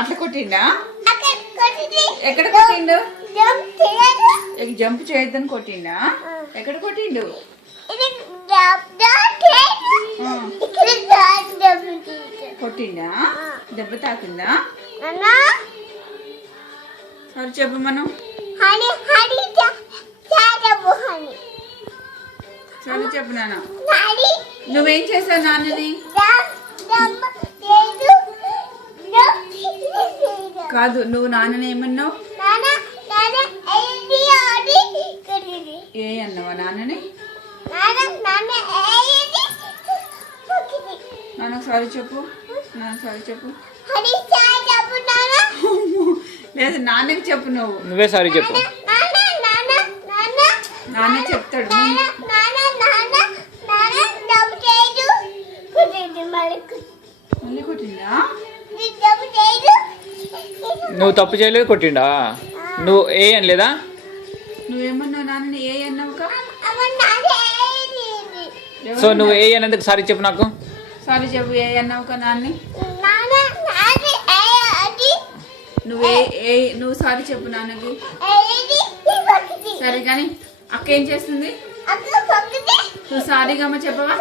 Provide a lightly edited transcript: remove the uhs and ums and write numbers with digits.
అట్లా కొట్టిండా? ఎక్కడ కొట్టిండు? జంప్ చేయొద్దని కొట్టిండా? ఎక్కడ కొట్టిండు? కొట్టిండా? దెబ్బ తాకిందా? సరే చెప్పు మనం. సరే చెప్పు నాన్న. నువ్వేం చేసావు నాన్నని? కాదు, నువ్వు నాన్నని ఏమన్నావు? ఏ అన్నావా నాన్నని? నాన్న సారీ చెప్పు. నాన్న సారీ చెప్పు. లేదు, నాన్నకి చెప్పు. నువ్వే సారీ చెప్పు. నాన్న చెప్తాడు. మళ్ళీ కొట్టిందా? నువ్వు తప్పు చేయలేదు, కొట్టిండా? నువ్వు ఏ అని లేదా? నువ్వేమన్నావు నాన్న? ఏ అన్నావుగా? సో నువ్వు ఏ అనేందుకు సారీ చెప్పు నాకు. సారీ చెప్పు. ఏ అన్నావుగా నాన్ని? నువ్వు సారీ చెప్పు నాన్నకి. సరే కానీ అక్క ఏం చేస్తుంది? నువ్వు సారీగా అమ్మ చెప్పవా?